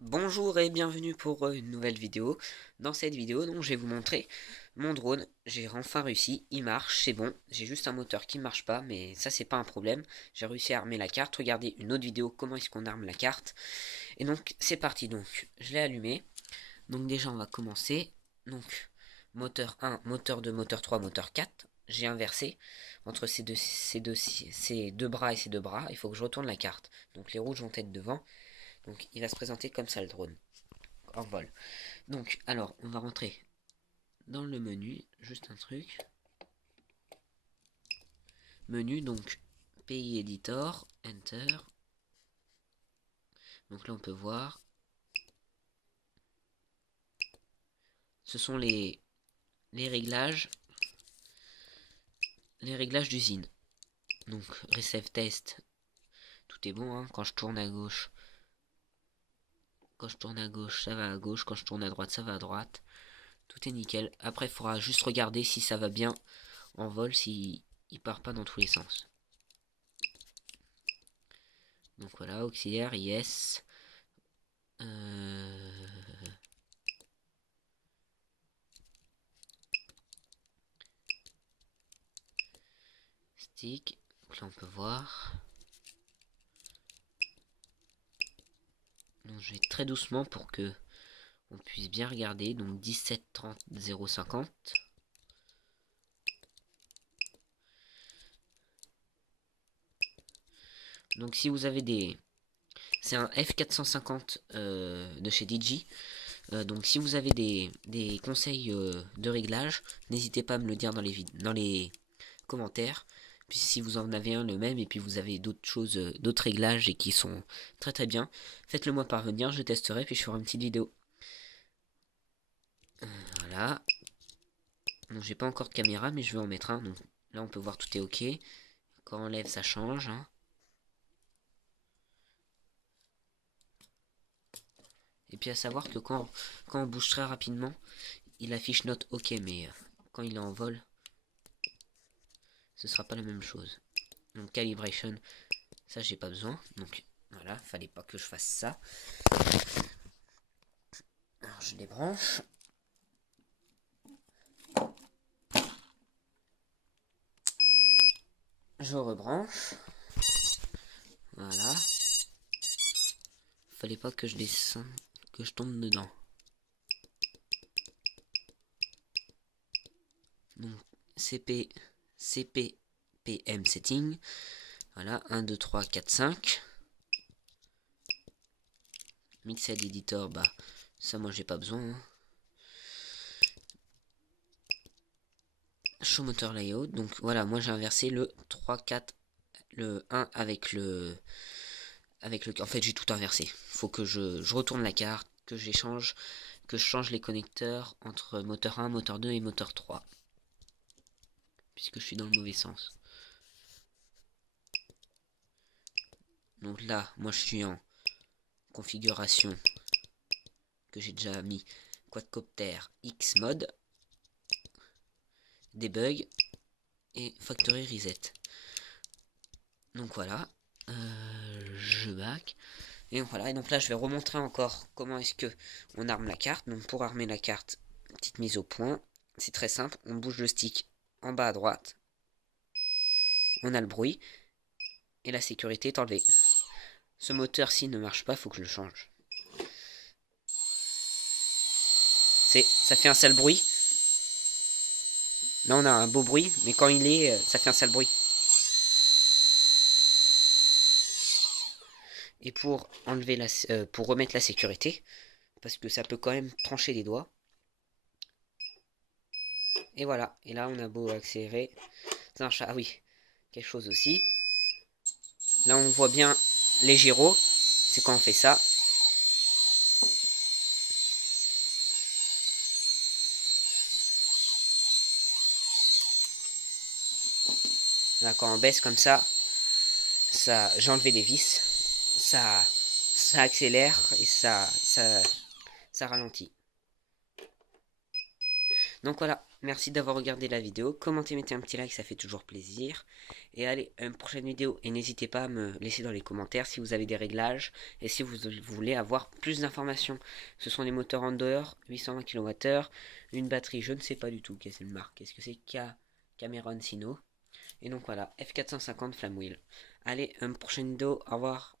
Bonjour et bienvenue pour une nouvelle vidéo. Dans cette vidéo, donc, je vais vous montrer mon drone. J'ai enfin réussi, il marche, c'est bon. J'ai juste un moteur qui ne marche pas, mais ça c'est pas un problème. J'ai réussi à armer la carte. Regardez une autre vidéo, comment est-ce qu'on arme la carte. Et donc c'est parti, donc je l'ai allumé. Donc déjà on va commencer. Donc moteur 1, moteur 2, moteur 3, moteur 4. J'ai inversé entre ces deux bras et ces deux bras. Il faut que je retourne la carte. Donc les rouges vont être devant. Donc il va se présenter comme ça le drone en vol. Donc alors on va rentrer dans le menu, juste un truc. Menu donc pays editor, enter. Donc là on peut voir. Ce sont les réglages. Les réglages d'usine. Donc receive test. Tout est bon hein. Quand je tourne à gauche. Quand je tourne à gauche, ça va à gauche. Quand je tourne à droite, ça va à droite. Tout est nickel. Après, il faudra juste regarder si ça va bien en vol, si il part pas dans tous les sens. Donc voilà, auxiliaire, yes. Stick. Donc là, on peut voir. Donc je vais très doucement pour que on puisse bien regarder. Donc 17 30 050. Donc si vous avez des... C'est un F450 de chez DJI. Donc si vous avez des conseils de réglage, n'hésitez pas à me le dire dans les commentaires. Puis si vous en avez un le même et puis vous avez d'autres choses, d'autres réglages et qui sont très très bien, faites-le moi parvenir, je testerai puis je ferai une petite vidéo. Voilà. Donc j'ai pas encore de caméra mais je vais en mettre un. Donc là on peut voir tout est ok. Quand on enlève ça change. Hein. Et puis à savoir que quand on bouge très rapidement, il affiche note ok mais quand il est en vol, ce sera pas la même chose. Donc calibration, ça j'ai pas besoin. Donc voilà, fallait pas que je fasse ça. Alors je débranche. Je rebranche. Voilà. Fallait pas que je descende, que je tombe dedans. Donc CP, PM setting. Voilà, 1, 2, 3, 4, 5. Mixed editor, bah ça moi j'ai pas besoin. Hein. Show motor layout. Donc voilà, moi j'ai inversé le 3, 4, le 1 avec le... En fait j'ai tout inversé. Faut que je retourne la carte, que je change les connecteurs entre moteur 1, moteur 2 et moteur 3. Puisque je suis dans le mauvais sens. Donc là, moi je suis en configuration que j'ai déjà mis quadcopter X mode, debug et factory reset. Donc voilà, je back et voilà. Et donc là, je vais remontrer encore comment est-ce que on arme la carte. Donc pour armer la carte, petite mise au point. C'est très simple. On bouge le stick en bas à droite. On a le bruit et la sécurité est enlevée. Ce moteur-ci ne marche pas, faut que je le change. Ça fait un sale bruit. Là, on a un beau bruit, mais quand il est, ça fait un sale bruit. Et pour enlever pour remettre la sécurité, parce que ça peut quand même trancher les doigts. Et voilà. Et là, on a beau accélérer. Ah oui, quelque chose aussi. Là, on voit bien les gyros. C'est quand on fait ça. Là, quand on baisse comme ça, j'ai enlevé les vis. Ça accélère et ça ralentit. Donc voilà. Merci d'avoir regardé la vidéo. Commentez, mettez un petit like, ça fait toujours plaisir. Et allez, à une prochaine vidéo. Et n'hésitez pas à me laisser dans les commentaires si vous avez des réglages et si vous voulez avoir plus d'informations. Ce sont des moteurs Andor, 820 kWh, une batterie, je ne sais pas du tout quelle est une marque. Est-ce que c'est Cameron Sino? Et donc voilà, F450 Flamme Wheel. Allez, à une prochaine vidéo. Au revoir.